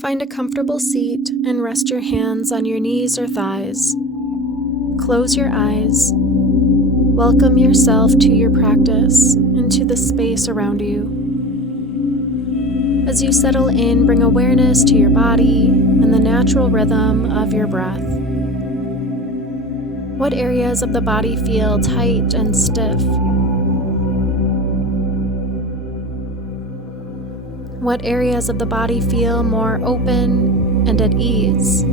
Find a comfortable seat and rest your hands on your knees or thighs. Close your eyes. Welcome yourself to your practice and to the space around you. As you settle in, bring awareness to your body and the natural rhythm of your breath. What areas of the body feel tight and stiff? What areas of the body feel more open and at ease?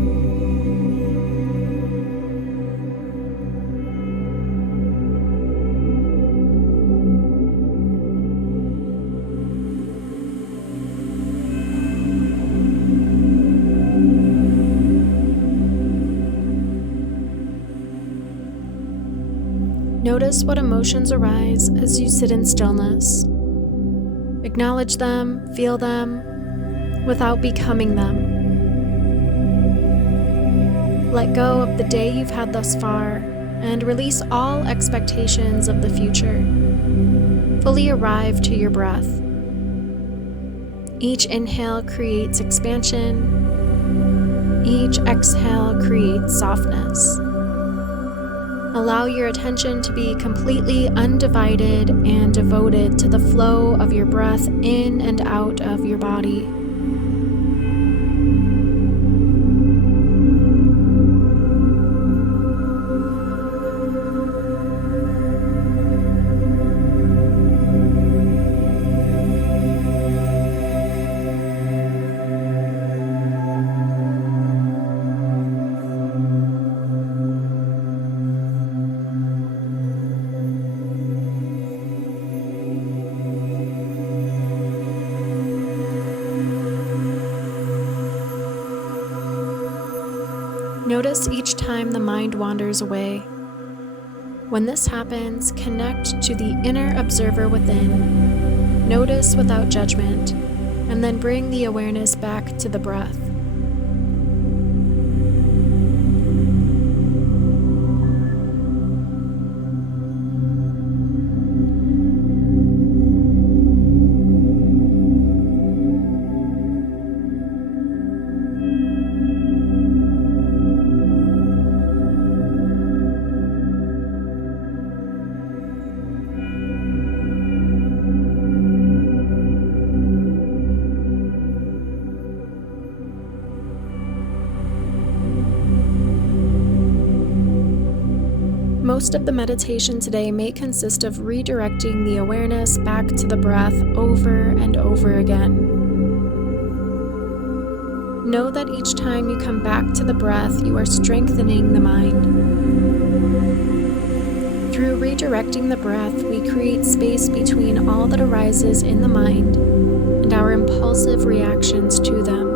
Notice what emotions arise as you sit in stillness. Acknowledge them, feel them, without becoming them. Let go of the day you've had thus far and release all expectations of the future. Fully arrive to your breath. Each inhale creates expansion. Each exhale creates softness. Allow your attention to be completely undivided and devoted to the flow of your breath in and out of your body. Notice each time the mind wanders away. When this happens, connect to the inner observer within. Notice without judgment, and then bring the awareness back to the breath. Most of the meditation today may consist of redirecting the awareness back to the breath over and over again. Know that each time you come back to the breath, you are strengthening the mind. Through redirecting the breath, we create space between all that arises in the mind and our impulsive reactions to them.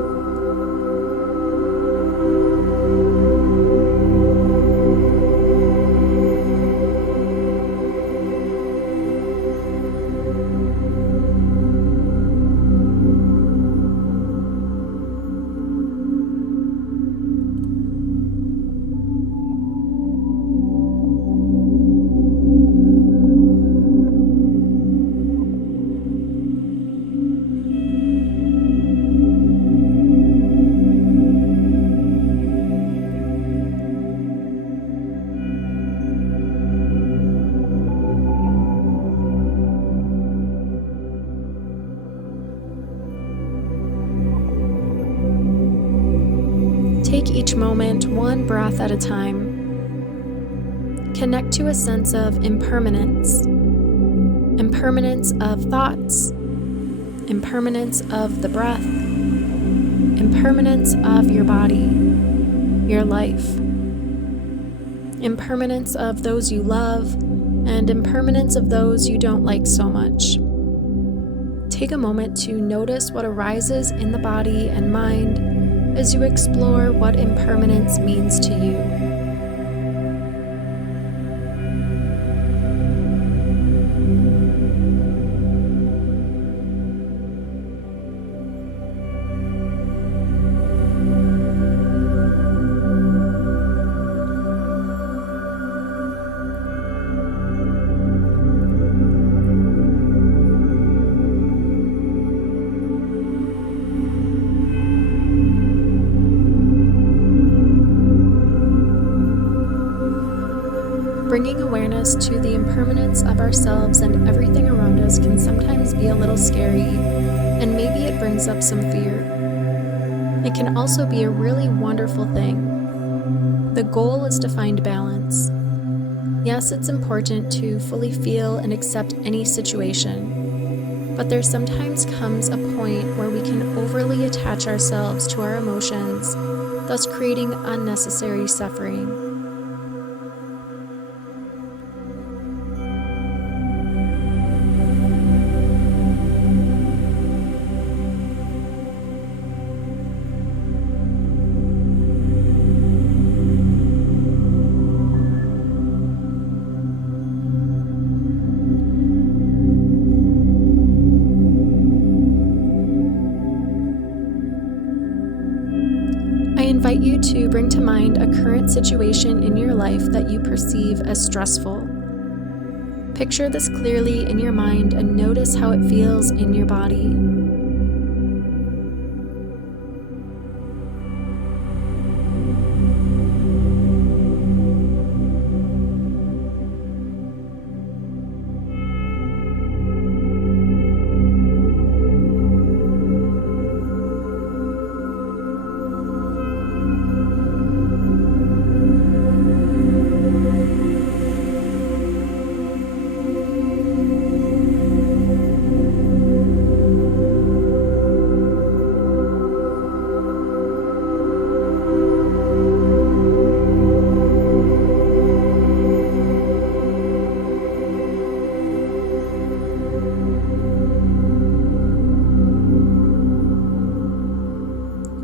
Take each moment one breath at a time. Connect to a sense of impermanence. Impermanence of thoughts. Impermanence of the breath. Impermanence of your body, your life. Impermanence of those you love, and impermanence of those you don't like so much. Take a moment to notice what arises in the body and mind as you explore what impermanence means to you. Bringing awareness to the impermanence of ourselves and everything around us can sometimes be a little scary, and maybe it brings up some fear. It can also be a really wonderful thing. The goal is to find balance. Yes, it's important to fully feel and accept any situation, but there sometimes comes a point where we can overly attach ourselves to our emotions, thus creating unnecessary suffering. I invite you to bring to mind a current situation in your life that you perceive as stressful. Picture this clearly in your mind and notice how it feels in your body.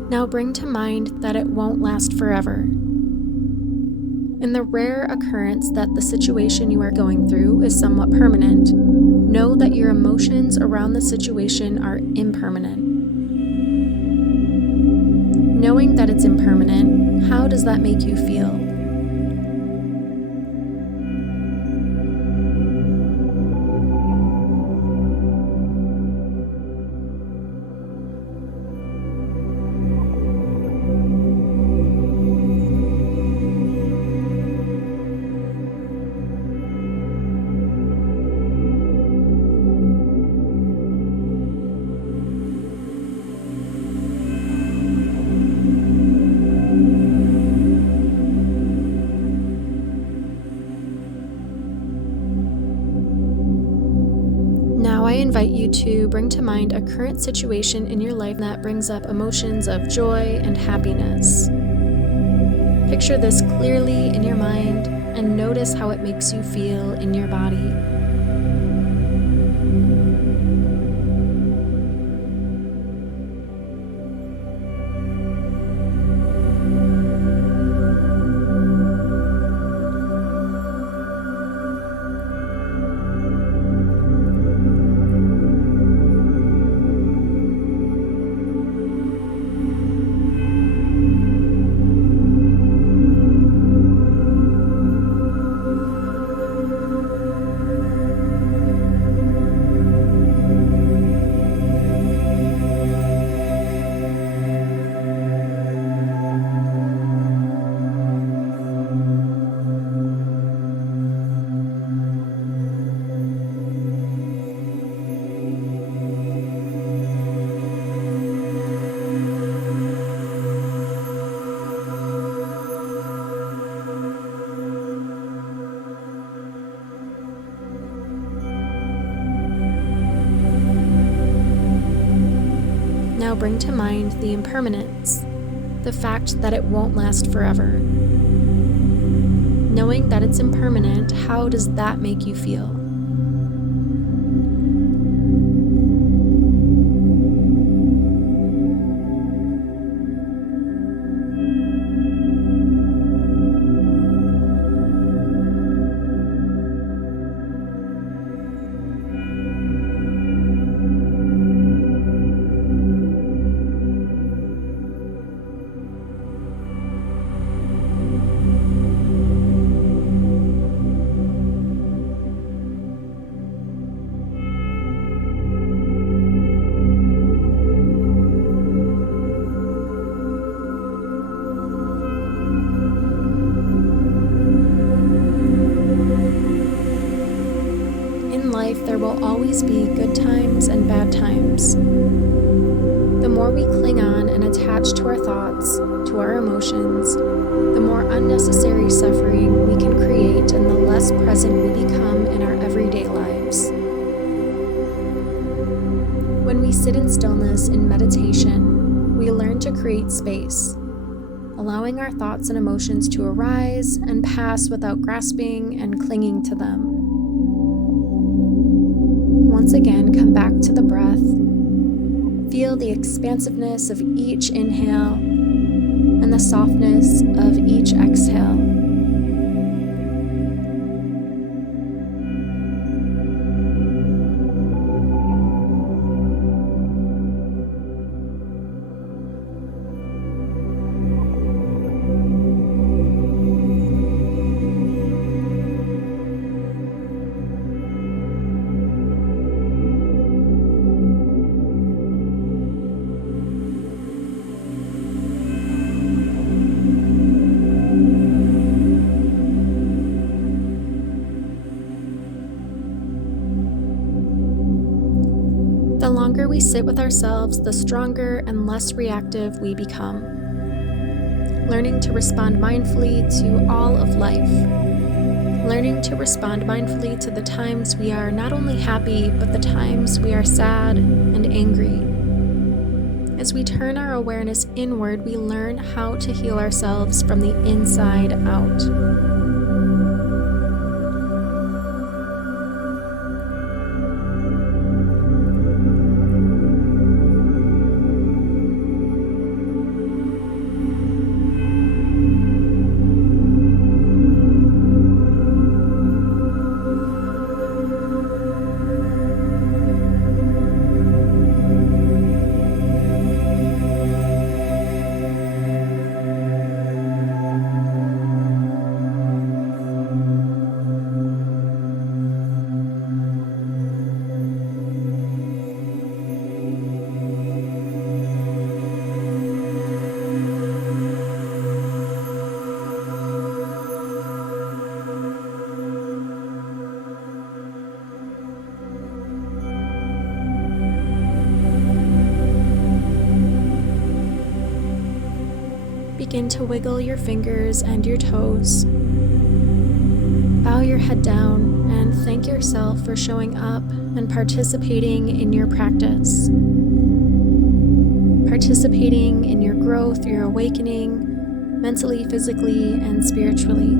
Now bring to mind that it won't last forever. In the rare occurrence that the situation you are going through is somewhat permanent, know that your emotions around the situation are impermanent. Knowing that it's impermanent, how does that make you feel? Now I invite you to bring to mind a current situation in your life that brings up emotions of joy and happiness. Picture this clearly in your mind and notice how it makes you feel in your body. Now bring to mind the impermanence, the fact that it won't last forever. Knowing that it's impermanent, how does that make you feel? always be good times and bad times. The more we cling on and attach to our thoughts, to our emotions, the more unnecessary suffering we can create and the less present we become in our everyday lives. When we sit in stillness in meditation, we learn to create space, allowing our thoughts and emotions to arise and pass without grasping and clinging to them. Once again, come back to the breath. Feel the expansiveness of each inhale and the softness of each exhale. The longer we sit with ourselves, the stronger and less reactive we become, learning to respond mindfully to all of life, learning to respond mindfully to the times we are not only happy, but the times we are sad and angry. As we turn our awareness inward, we learn how to heal ourselves from the inside out. Begin to wiggle your fingers and your toes. Bow your head down and thank yourself for showing up and participating in your practice. Participating in your growth, your awakening, mentally, physically, and spiritually.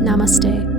Namaste.